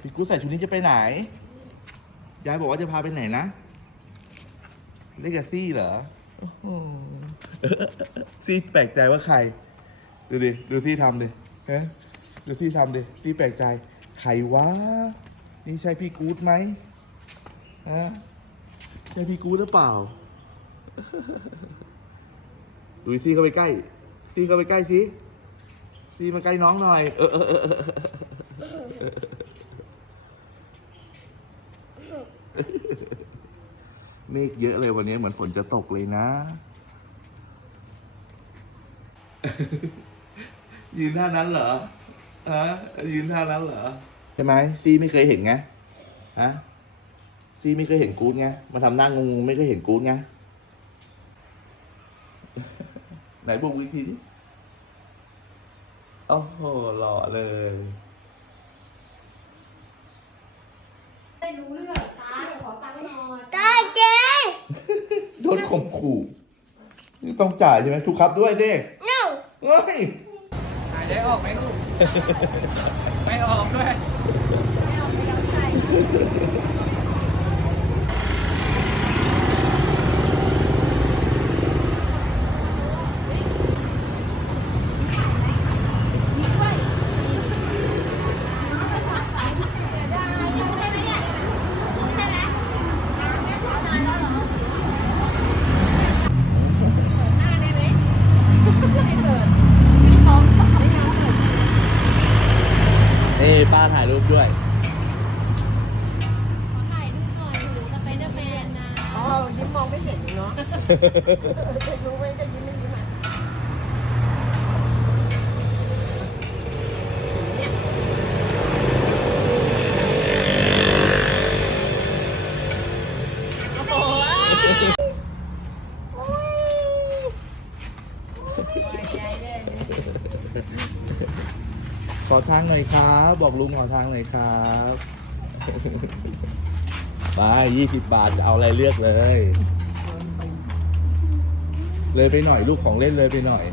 พี่กูใส่ชุดนี้จะไปไหน ยายบอกว่าจะพาไปไหนนะเรียกกับซี่เหรอโอ้โหซี่แปลกใจว่าใคร ดูดิ ดูซี่ทำดิฮะดูซี่ทำดิซี่แปลกใจ ใครวะ นี่ใช่พี่กู๊ดไหมฮะ ใช่พี่กู๊ดหรือเปล่าดูซี่เข้าไปใกล้ ซี่เข้าไปใกล้สิซี่มาใกล้น้องหน่อย เออ เออเออเออเมฆเยอะเลยวันนี้เหมือนฝนจะตกเลยนะ ยืนท่านั้นเหรอฮะยืนท่านั้นเหรอใช่ไหมซี่ไม่เคยเห็นไงฮะซี่ไม่เคยเห็นกู๊ดไงมาทำหน้างงๆไม่เคยเห็นกู๊ดไงไหนบอกวิธีดิโอ้โหหล่อเลย ได้รู้เรื่องตาขอตังค์หน่อย ตาเจ๊ โดนข่มขู่นี่ต้องจ่ายใช่ไหมทุกครับด้วยดิ no เฮ้ยหายใจออกไหมลูก ไม่ออกด้วย นี่ป้าถ่ายรูปด้วยถ่ายรูปหน่อยหนูสไปเดอร์แมนนะอ๋อยิ้มมองไม่เห็นเนาะจะรู้ไหมจะยิ้มไม่ยิ้มอะ ขอทางหน่อยครับ บอกลุงขอทางหน่อยครับไปยี่สิบบาทจะเอาอะไรเลือกเลย เลยไปหน่อยลูกของเล่นเลยไปหน่อย